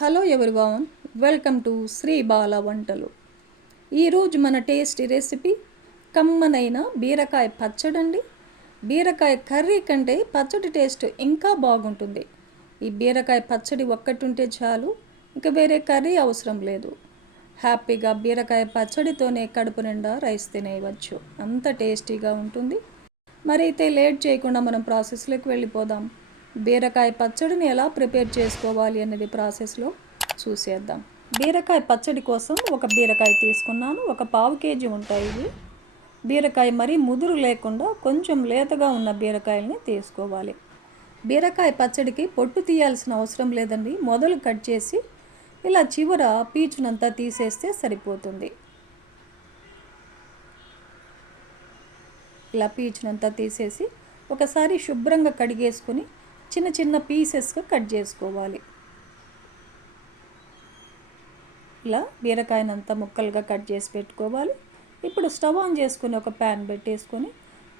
Hello everyone welcome to Shri Bala Vantalu. ఈరోజు మన tasty recipe కమ్మనైన బీరకాయ పచ్చడండి. బీరకాయ కర్రీ కంటే పచ్చడి టేస్ట్ ఇంకా బాగుంటుంది. ఈ బీరకాయ పచ్చడి ఒక్కటి ఉంటే చాలు ఇంకా వేరే కర్రీ అవసరం లేదు. హ్యాపీగా బీరకాయ పచ్చడితోనే కడుపు నిండా రైస్ తినేయవచ్చు. అంత టేస్టీగా ఉంటుంది. మరి అయితే లేట్ చేయకుండా మనం ప్రాసెస్లోకి వెళ్ళిపోదాం. బీరకాయ పచ్చడిని ఎలా ప్రిపేర్ చేసుకోవాలి అనేది ప్రాసెస్లో చూసేద్దాం. బీరకాయ పచ్చడి కోసం ఒక బీరకాయ తీసుకున్నాను. ఒక పావు కేజీ ఉంటాయి ఇవి. బీరకాయ మరీ ముదురు లేకుండా కొంచెం లేతగా ఉన్న బీరకాయల్ని తీసుకోవాలి. బీరకాయ పచ్చడికి పొట్టు తీయాల్సిన అవసరం లేదండి. మొదలు కట్ చేసి ఇలా చివర పీచునంతా తీసేస్తే సరిపోతుంది. ఇలా పీచునంతా తీసేసి ఒకసారి శుభ్రంగా కడిగేసుకొని చిన్న చిన్న పీసెస్గా కట్ చేసుకోవాలి. ఇలా బీరకాయనంతా ముక్కలుగా కట్ చేసి పెట్టుకోవాలి. ఇప్పుడు స్టవ్ ఆన్ చేసుకుని ఒక ప్యాన్ పెట్టేసుకొని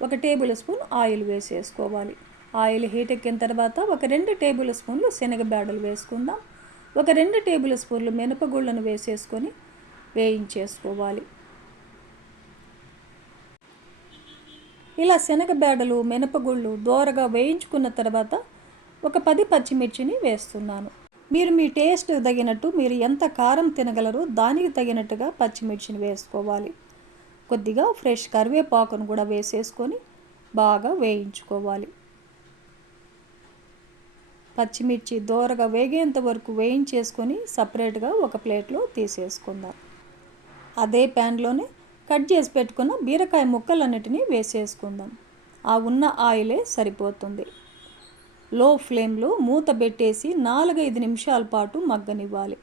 ఒక టేబుల్ స్పూన్ ఆయిల్ వేసేసుకోవాలి. ఆయిల్ హీట్ ఎక్కిన తర్వాత ఒక రెండు టేబుల్ స్పూన్లు శనగబేడలు వేసుకుందాం. ఒక రెండు టేబుల్ స్పూన్లు మినపగుళ్ళను వేసేసుకొని వేయించేసుకోవాలి. ఇలా శనగబేడలు మినపగుళ్ళు దోరగా వేయించుకున్న తర్వాత ఒక పది పచ్చిమిర్చిని వేస్తున్నాను. మీరు మీ టేస్ట్ తగినట్టు మీరు ఎంత కారం తినగలరో దానికి తగినట్టుగా పచ్చిమిర్చిని వేసుకోవాలి. కొద్దిగా ఫ్రెష్ కరివేపాకును కూడా వేసేసుకొని బాగా వేయించుకోవాలి. పచ్చిమిర్చి దోరగా వేగేంత వరకు వేయించేసుకొని సపరేట్గా ఒక ప్లేట్లో తీసేసుకుందాం. అదే ప్యాన్లోనే కట్ చేసి పెట్టుకున్న బీరకాయ ముక్కలన్నిటినీ వేసేసుకుందాం. ఆ ఉన్న ఆయిలే సరిపోతుంది. లో ఫ్లేమ్లో మూత పెట్టేసి నాలుగైదు నిమిషాల పాటు మగ్గనివ్వాలి.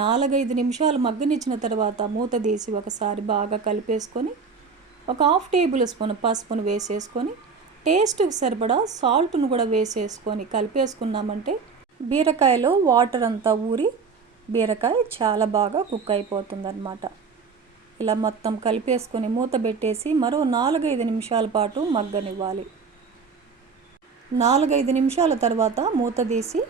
నాలుగైదు నిమిషాలు మగ్గనిచ్చిన తర్వాత మూత తీసి ఒకసారి బాగా కలిపేసుకొని ఒక హాఫ్ టేబుల్ స్పూన్ పసుపును వేసేసుకొని టేస్ట్కి సరిపడా సాల్ట్ను కూడా వేసేసుకొని కలిపేసుకున్నామంటే బీరకాయలో వాటర్ అంతా ఊరి బీరకాయ చాలా బాగా కుక్ అయిపోతుందన్నమాట. ఇలా మొత్తం కలిపేసుకొని మూత పెట్టేసి మరో నాలుగైదు నిమిషాల పాటు మగ్గనివ్వాలి. నాలుగైదు నిమిషాల తర్వాత మూత తీసి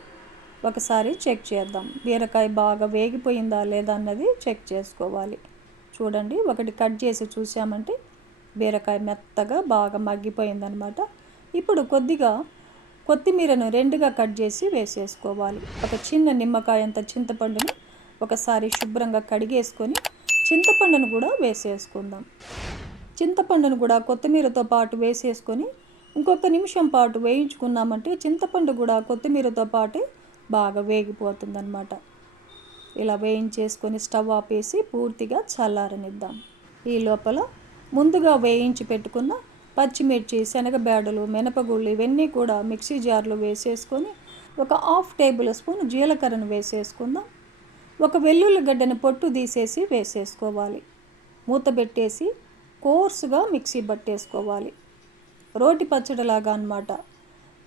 ఒకసారి చెక్ చేద్దాం. బీరకాయ బాగా వేగిపోయిందా లేదా అన్నది చెక్ చేసుకోవాలి. చూడండి ఒకటి కట్ చేసి చూసామంటే బీరకాయ మెత్తగా బాగా మగ్గిపోయిందనమాట ఇప్పుడు కొద్దిగా కొత్తిమీరను రెండుగా కట్ చేసి వేసేసుకోవాలి. ఒక చిన్న నిమ్మకాయ అంత చింతపండుని ఒకసారి శుభ్రంగా కడిగేసుకొని చింతపండును కూడా వేసేసుకుందాం. చింతపండును కూడా కొత్తిమీరతో పాటు వేసేసుకొని ఇంకొక నిమిషం పాటు వేయించుకున్నామంటే చింతపండు కూడా కొత్తిమీరతో పాటే బాగా వేగిపోతుందన్నమాట. ఇలా వేయించేసుకొని స్టవ్ ఆపేసి పూర్తిగా చల్లారనిద్దాం. ఈ లోపల ముందుగా వేయించి పెట్టుకున్న పచ్చిమిర్చి శనగబేడలు మినపగుళ్ళు ఇవన్నీ కూడా మిక్సీ జార్లో వేసేసుకొని ఒక హాఫ్ టేబుల్ స్పూన్ జీలకర్రను వేసేసుకుందాం. ఒక వెల్లుల్లిగడ్డని పొట్టు తీసేసి వేసేసుకోవాలి. మూత పెట్టేసి కోర్సుగా మిక్సీ పట్టేసుకోవాలి. రోటి పచ్చడిలాగా అనమాట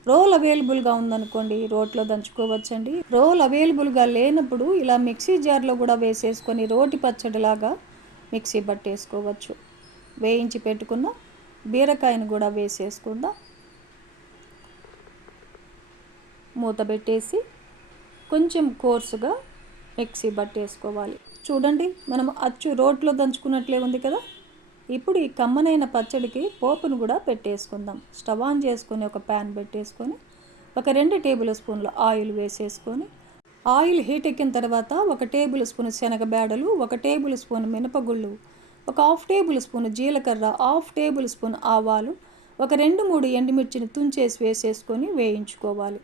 రోల్ అవైలబుల్గా ఉందనుకోండి రోట్లో దంచుకోవచ్చండి. రోల్ అవైలబుల్గా లేనప్పుడు ఇలా మిక్సీ జార్లో కూడా వేసేసుకొని రోటి పచ్చడిలాగా మిక్సీ పట్టేసుకోవచ్చు. వేయించి పెట్టుకున్న బీరకాయను కూడా వేసేసుకుందాం. మూత పెట్టేసి కొంచెం కోర్సుగా మిక్సీ పట్టేసుకోవాలి. చూడండి మనం అచ్చు రోట్లో దంచుకున్నట్లే ఉంది కదా? ఇప్పుడు ఈ కమ్మనైన పచ్చడికి పోపును కూడా పెట్టేసుకుందాం. స్టవ్ ఆన్ చేసుకొని ఒక ప్యాన్ పెట్టేసుకొని ఒక రెండు టేబుల్ స్పూన్ల ఆయిల్ వేసేసుకొని ఆయిల్ హీట్ ఎక్కిన తర్వాత ఒక టేబుల్ స్పూన్ శనగబేడలు ఒక టేబుల్ స్పూన్ మినపగుళ్ళు ఒక హాఫ్ టేబుల్ స్పూన్ జీలకర్ర హాఫ్ టేబుల్ స్పూన్ ఆవాలు ఒక రెండు మూడు ఎండుమిర్చిని తుంచేసి వేసేసుకొని వేయించుకోవాలి.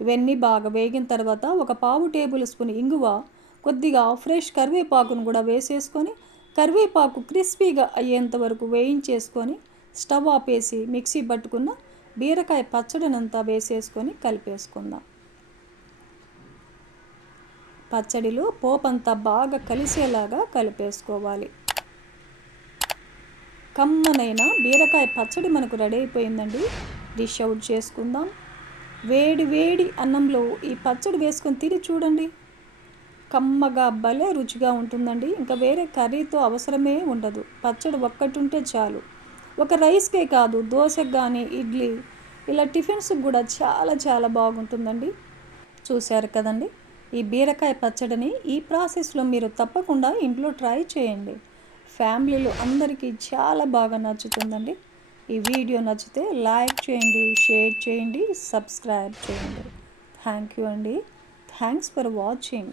ఇవన్నీ బాగా వేగిన తర్వాత ఒక పావు టేబుల్ స్పూన్ ఇంగువ కొద్దిగా ఫ్రెష్ కరివేపాకును కూడా వేసేసుకొని కరివేపాకు క్రిస్పీగా అయ్యేంత వరకు వేయించేసుకొని స్టవ్ ఆపేసి మిక్సీ పట్టుకున్న బీరకాయ పచ్చడినంతా వేసేసుకొని కలిపేసుకుందాం. పచ్చడిలో పోపంతా బాగా కలిసేలాగా కలిపేసుకోవాలి. కమ్మనైన బీరకాయ పచ్చడి మనకు రెడీ అయిపోయిందండి. డిష్ అవుట్ చేసుకుందాం. వేడి వేడి అన్నంలో ఈ పచ్చడి వేసుకొని తిని చూడండి. కమ్మగా భలే రుచిగా ఉంటుందండి. ఇంకా వేరే కర్రీతో అవసరమే ఉండదు. పచ్చడి ఒక్కటి ఉంటే చాలు. ఒక రైస్కే కాదు దోశకు కానీ ఇడ్లీ ఇలా టిఫిన్స్కి కూడా చాలా చాలా బాగుంటుందండి. చూశారు కదండి? ఈ బీరకాయ పచ్చడిని ఈ ప్రాసెస్లో మీరు తప్పకుండా ఇంట్లో ట్రై చేయండి. ఫ్యామిలీలో అందరికీ చాలా బాగా నచ్చుతుందండి. ఈ వీడియో నచ్చితే లైక్ చేయండి షేర్ చేయండి సబ్స్క్రైబ్ చేయండి. థ్యాంక్ యూ అండి. Thanks for watching.